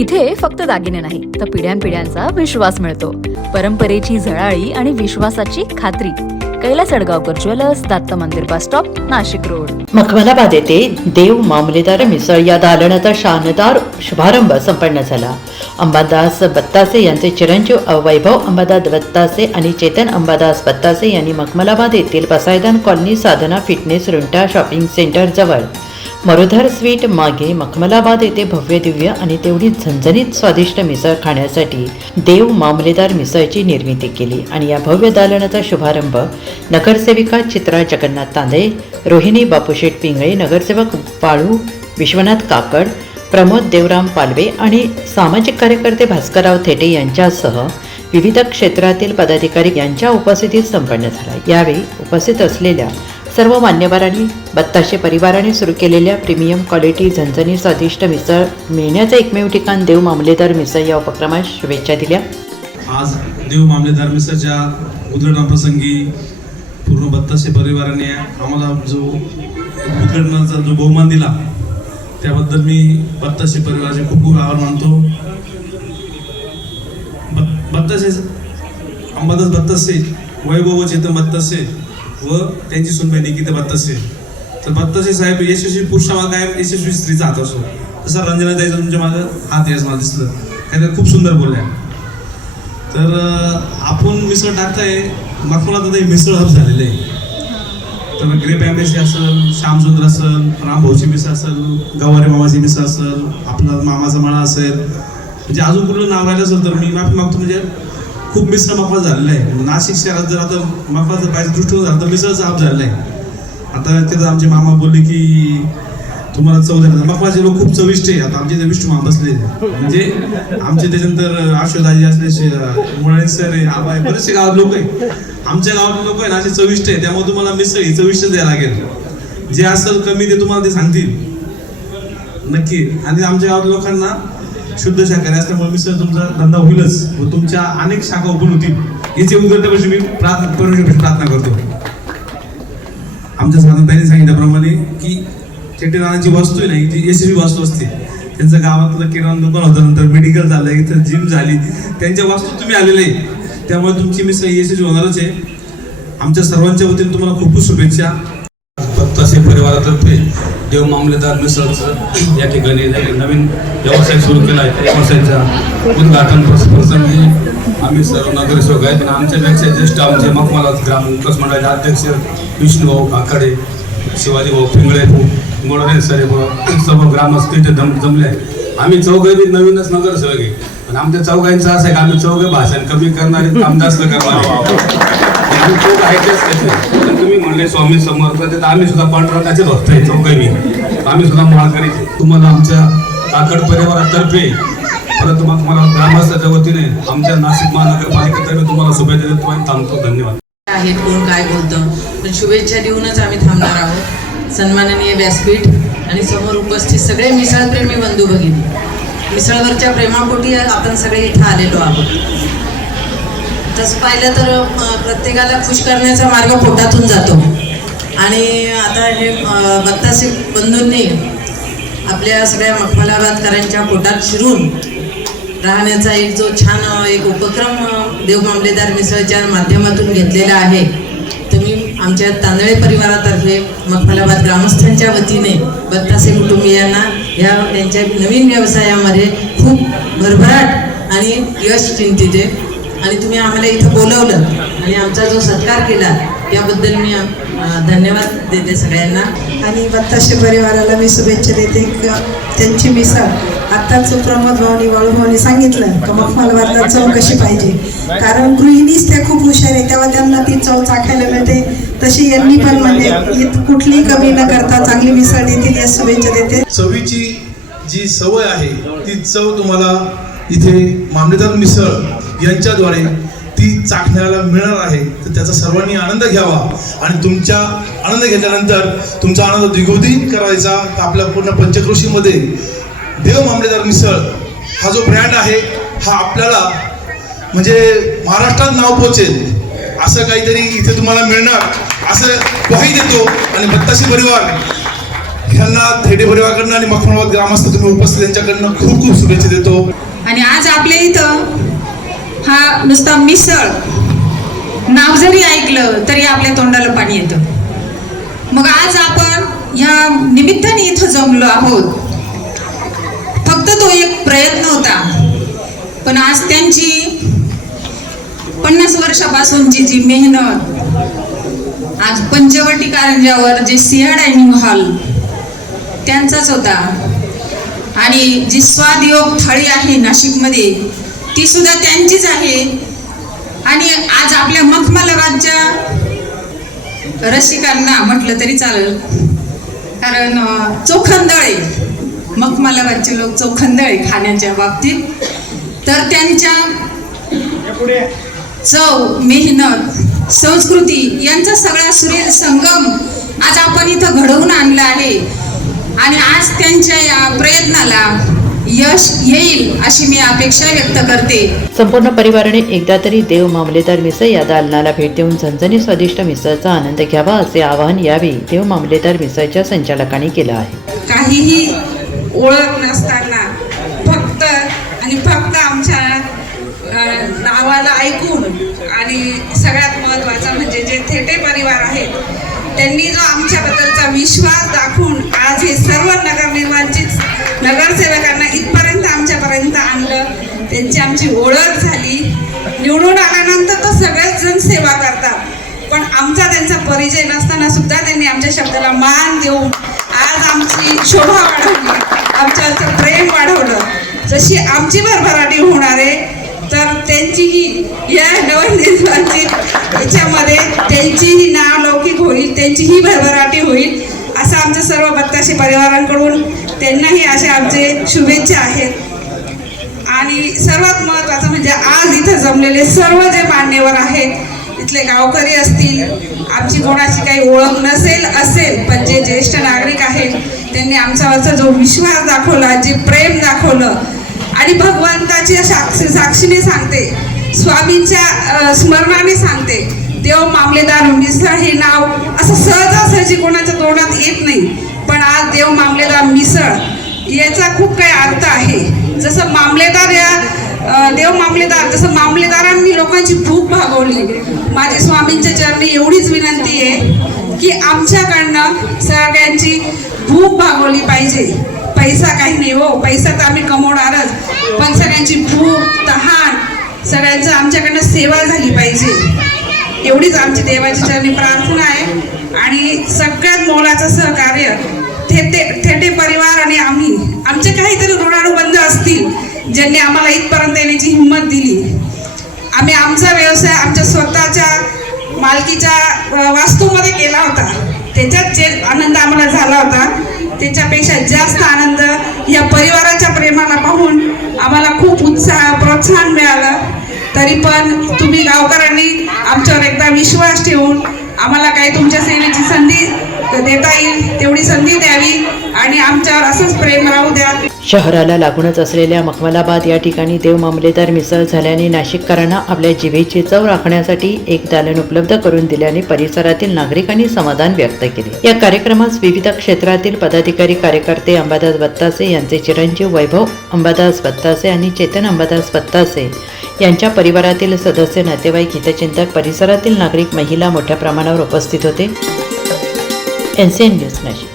इथे फक्त दागिने नाही तर पिढ्यानपिढ्यांचा विश्वास मिळतो. परंपरेची झळाळी आणि विश्वासाची खात्री. कैलास अडगावकर ज्वेलर्स, दत्त मंदिर bus stop, Nashik road. Makhmalabad येथे देव मामलेदार मिसळ या दालनाचा शानदार शुभारंभ संपन्न झाला. अंबादास बत्तासे यांचे चिरंजीव वैभव अंबादास बत्तासे आणि चेतन अंबादास बत्तासे यांनी मखमलाबाद येथील पसायदान कॉलनी साधना फिटनेस रुंटा शॉपिंग सेंटर जवळ मरुधर स्वीट मागे मखमलाबाद येथे भव्य दिव्य आणि तेवढी झणझणीत स्वादिष्ट मिसळ खाण्यासाठी देव मामलेदार मिसळची निर्मिती केली आणि या भव्य दालनाचा शुभारंभ नगरसेविका चित्रा जगन्नाथ तांदे, रोहिणी बापूशेठ पिंगळे, नगरसेवक बाळू विश्वनाथ काकड, प्रमोद देवराम पालवे आणि सामाजिक कार्यकर्ते भास्करराव थेटे यांच्यासह विविध क्षेत्रातील पदाधिकारी यांच्या उपस्थितीत संपन्न झाला. यावेळी उपस्थित असलेल्या सर्व मान्यवरांनी बत्ताशे परिवाराने सुरू केलेल्या प्रीमियम क्वालिटी झणझणी स्वादिष्ट मिसळ मिळण्याचे एकमेव ठिकाण देव मामलेदार मिसळ या उपक्रमास शुभेच्छा दिल्या. आज देव मामलेदार मिसळच्या उद्घाटनाप्रसंगी पूर्ण बत्ताशे परिवाराने आम्हाला जो उद्घाटनाचा जो बहुमान दिला त्याबद्दल मी बत्ताशे परिवाराचे खूप खूप आभार मानतो. बत्ताशे अंबादास बत्तासे, वैभव चेतन बत्तासे व त्यांची सुनबाई निकिता बत्तासे. तर बत्तासे साहेब यशस्वी पुरुषामागे काय यशस्वी स्त्रीचा हात असो, तसा रंजना द्यायचा तुमच्या मागे हात याच मला दिसलं. काय खूप सुंदर बोलल्या. तर आपण मिसळ टाकताय मखमलाबाद आता मिसळ हब झालेलं आहे. तर ग्रेप एम्बेसी असेल, श्यामसुंदर असेल, रामभाऊची मिसळ असेल, गवारी मामाची मिसळ असेल, आपला मामाचा मळा असेल, म्हणजे अजून कुठलं नाव राहिलं असेल तर मी माफी मागतो. म्हणजे खूप मिसळ मखमल झालेलं आहे. नाशिक शहरात जर आता मखमलाचं पाहिजे दृष्टीकोन झालं तर मिसळचा हब झालेला आहे. आता तिथं आमचे मामा बोलले की तुम्हाला चव देणार. मखमलाचे लोक खूप चविष्ट आहे. आता आमचे विष्णू मामा बसले, म्हणजे आमचे त्याच्यानंतर आशोदाजी असले, मुळाणी सर आहे, आबा आहे, बरेचसे गावात लोक आहे. आमच्या गावातले लोक आहे ना असे चविष्ट आहे. त्यामुळे तुम्हाला मिसळ ही चविष्ट द्यायला लागेल. जे असेल कमी ते तुम्हाला ते सांगतील नक्की. आणि आमच्या गावातल्या लोकांना शुद्ध शाकाहारी असल्यामुळे मिसळ तुमचा धंदा होईलच व तुमच्या अनेक शाखा ओपन होतील याची उद्घाटनापासून मी प्रार्थना करतो. आमच्या साधनताईंनी सांगितल्याप्रमाणे की चेट्टीदारांची वस्तू आहे ना ती यशस्वी वस्तू असते. त्यांचं गावातलं किराणा दुकान होतं, नंतर मेडिकल झालं, इथं जिम झाली, त्यांच्या वस्तू तुम्ही आलेले आहे. त्यामुळे तुमची मिसळ यशस्वी होणारच आहे. आमच्या सर्वांच्या वतीने तुम्हाला खूप खूप शुभेच्छा. बत्तासे परिवारातर्फे देव मामलेदार मिसळचं या ठिकाणी नवीन व्यवसाय सुरू केला आहे. त्या व्यवसायाच्या उद्घाटन प्रसंगी आम्ही सर्व नगरसेवक आहेत आणि आमच्यापेक्षा ज्येष्ठ आमचे मखमलाबाद ग्राम विकास मंडळाचे अध्यक्ष विष्णूभाऊ काकडे, शिवाजीभाऊ पिंगळे, मोडरे सर सर्व ग्रामस्थ इथे जमले आहे. आम्ही चौघही नवीनच नगरसेवक आहे आणि आमच्या चौघांचं असं आहे की आम्ही चौघे भाषण कमी करणारे, काम जास्त करणारे. तुम्ही म्हणले स्वामी समर्थ, तर आम्ही सुद्धा पांडुरंगाचे भक्त आहे चौघही. आम्ही सुद्धा माळकरी. तुम्हाला आमच्या काकड परिवारातर्फे परत तुम्हाला ग्रामस्थाच्या वतीने आमच्या नाशिक महानगरपालिकेतर्फे तुम्हाला शुभेच्छा देतो आणि थांबतो. धन्यवाद. आहेत कोण काय बोलतं, पण शुभेच्छा देऊनच आम्ही थांबणार आहोत. सन्माननीय व्यासपीठ आणि समोर उपस्थित सगळे मिसळप्रेमी बंधू भगिनी, मिसळवरच्या प्रेमापोटी आपण सगळे इथं आलेलो आहोत. तसं पाहिलं तर प्रत्येकाला खुश करण्याचा मार्ग पोटातून जातो आणि आता हे बत्तासे बंधूंनी आपल्या सगळ्या मखमलाबादकरांच्या पोटात शिरून राहण्याचा एक जो छान एक उपक्रम देव मामलेदार मिसळच्या माध्यमातून घेतलेला आहे. तर मी आमच्या तांदळे परिवारातर्फे मखमलाबाद ग्रामस्थांच्या वतीने बत्तासे कुटुंबियांना या त्यांच्या नवीन व्यवसायामध्ये खूप भरभराट आणि यश चिंतिते आणि तुम्ही आम्हाला इथं बोलवलं आणि आमचा जो सत्कार केला त्याबद्दल मी धन्यवाद देते सगळ्यांना. आणि बत्ताशे परिवाराला मी शुभेच्छा देते. त्यांची मिसळ आत्ताच प्रमोद भाऊनी बाळू भाऊनी सांगितलं का मखमलाबादला चव कशी पाहिजे, कारण गृहिणीच त्या खूप हुशार आहे तेव्हा त्यांना ती चव चाखायला मिळते. तशी यांनी पण म्हणजे कुठली कमी न करता चांगली मिसळ देतील या शुभेच्छा देते. चवीची जी सवय आहे ती चव तुम्हाला इथे मामलेदार मिसळ यांच्याद्वारे ती चाखण्याला मिळणार आहे. तर त्याचा सर्वांनी आनंद घ्यावा आणि तुमच्या आनंद घेतल्यानंतर तुमचा आनंद द्विगुणित करायचा. आपल्या पूर्ण पंचक्रोशीमध्ये देव मामलेदार मिसळ हा जो ब्रँड आहे हा आपल्याला म्हणजे महाराष्ट्रात नाव पोचेल असं काहीतरी इथे तुम्हाला मिळणार असं ग्वाही देतो. आणि बत्तासे परिवार ह्यांना थेटे परिवाराकडनं आणि मखमलबाद ग्रामस्थ तुम्ही उपस्थित त्यांच्याकडनं खूप खूप शुभेच्छा देतो. आणि आज आपल्या इथं हा नुसता मिसळ नाव जरी ऐकलं तरी आपल्या तोंडाला पाणी येतं. मग आज आपण ह्या निमित्ताने इथं जमलो आहोत. फक्त तो एक प्रयत्न होता, पण आज त्यांची 50 वर्षापासूनची जी मेहनत, आज पंचवटी कारंजावर जे सिंह डायनिंग हॉल त्यांचाच होता, आणि जी स्वादयोग थाळी आहे नाशिकमध्ये ती सुद्धा त्यांचीच आहे. आणि आज आपल्या मखमलाबादच्या रसिकांना म्हटलं तरी चालेल, कारण चोखंदळे, मखमलाबादचे लोक चोखंदळे खाण्याच्या बाबतीत, तर त्यांच्या चव, मेहनत, संस्कृती यांचा सगळा सुरेल संगम आज आपण इथं घडवून आणला आहे. आणि आज त्यांच्या या प्रयत्नाला यश येईल अशी मी अपेक्षा व्यक्त करते. संपूर्ण परिवाराने एकदा तरी देव मामलेदार मिसळ या दालनाला भेट देऊन झणझणीत स्वादिष्ट मिसळचा आनंद घ्यावा असे आवाहन यावेळी देव मामलेदार मिसळच्या संचालकांनी केलं आहे. काहीही ओळख नसताना फक्त आणि फक्त आमच्या नावाला ऐकून, आणि सगळ्यात महत्त्वाचं म्हणजे जे थेटे परिवार आहेत त्यांनी जो आमच्याबद्दलचा विश्वास दाखवून आज हे सर्व नगरनिर्माणचित नगरसेवकांना इथपर्यंत आमच्यापर्यंत आणलं, त्यांची आमची ओळख झाली. निवडून आल्यानंतर तर सगळेच जण सेवा करतात, पण आमचा त्यांचा परिचय नसताना सुद्धा त्यांनी आमच्या शब्दाला मान देऊन आज आमची शोभा वाढवली, आमच्यावरचं प्रेम वाढवलं. जशी आमची भरभराटी होणार आहे तर त्यांचीही या नवनिर्माणची याच्यामध्ये त्यांचीही नाव लौकिक होईल, त्यांचीही भरभराटी होईल असं आमच्या सर्व बत्ताशे परिवारांकडून त्यांनाही अशा आमचे शुभेच्छा आहेत. आणि सर्वात महत्त्वाचं म्हणजे आज इथं जमलेले सर्व जे मान्यवर आहेत, इथले गावकरी असतील, आमची कोणाची काही ओळख असेल पण जे ज्येष्ठ नागरिक आहेत त्यांनी आमच्यावरचा जो विश्वास दाखवला, जे प्रेम दाखवलं, आणि भगवंताची साक्षीने सांगते, स्वामींच्या स्मरणाने सांगते, देव मामलेदार मिसळ हे नाव असं सहजासहजी कोणाच्या तोंडात येत नाही, पण आज देव मामलेदार मिसळ याचा खूप काही अर्थ आहे. जसं मामलेदार या देव मामलेदार, जसं मामलेदारांनी लोकांची भूक भागवली, माझी स्वामींच्या चरणी एवढीच विनंती आहे की आमच्याकडनं सगळ्यांची भूक भागवली पाहिजे. पैसा काही नाही हो, पैसा तर आम्ही कमवणारच, पण सगळ्यांची भूक, तहान, सगळ्यांचं आमच्याकडनं सेवा झाली पाहिजे, एवढीच आमची देवाची चरणी प्रार्थना आहे. आणि सगळ्यात मोलाचं सहकार्य थेटे परिवार आणि आम्ही, आमचे काहीतरी ऋणानुबंध असतील ज्यांनी आम्हाला इथपर्यंत येण्याची हिंमत दिली. आम्ही आमचा व्यवसाय आमच्या स्वतःच्या मालकीच्या वास्तूमध्ये केला होता, त्याच्यात जे आनंद आम्हाला झाला होता त्याच्यापेक्षा जास्त आनंद या परिवाराच्या प्रेमाला पाहून आम्हाला खूप उत्साह, प्रोत्साहन मिळालं. तरी पण तुम्ही गावकऱ्यांनी आमच्यावर एकदा विश्वास ठेवून आम्हाला काही तुमच्या सेवेची संधी देता येईल तेवढी संधी द्यावी आणि आमच्यावर असंच प्रेम राहू द्या. शहराला लागूनच असलेल्या मखमलाबाद या ठिकाणी देव मामलेदार मिसळ झाल्याने नाशिककरांना आपल्या जिभेची चव राखण्यासाठी एक दालन उपलब्ध करून दिल्याने परिसरातील नागरिकांनी समाधान व्यक्त केले. या कार्यक्रमास विविध क्षेत्रातील पदाधिकारी, कार्यकर्ते, अंबादास बत्तासे यांचे चिरंजीव वैभव अंबादास बत्तासे आणि चेतन अंबादास बत्तासे यांच्या परिवारातील सदस्य, नातेवाईक, हितचिंतक, परिसरातील नागरिक, महिला मोठ्या प्रमाणावर उपस्थित होते. NCN news Nashik.